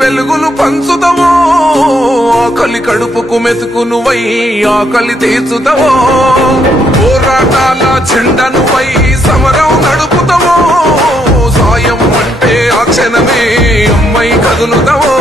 వెలుగులు పంచుతావో ఆకలి కడుపుకు మెతుకు నువ్వై ఆకలి తీర్చుతావో పోరాటాల జెండా నువ్వై సమరం నడుపుతావో సాయం అంటే ఆ క్షణమే అమ్మై కదులుతావో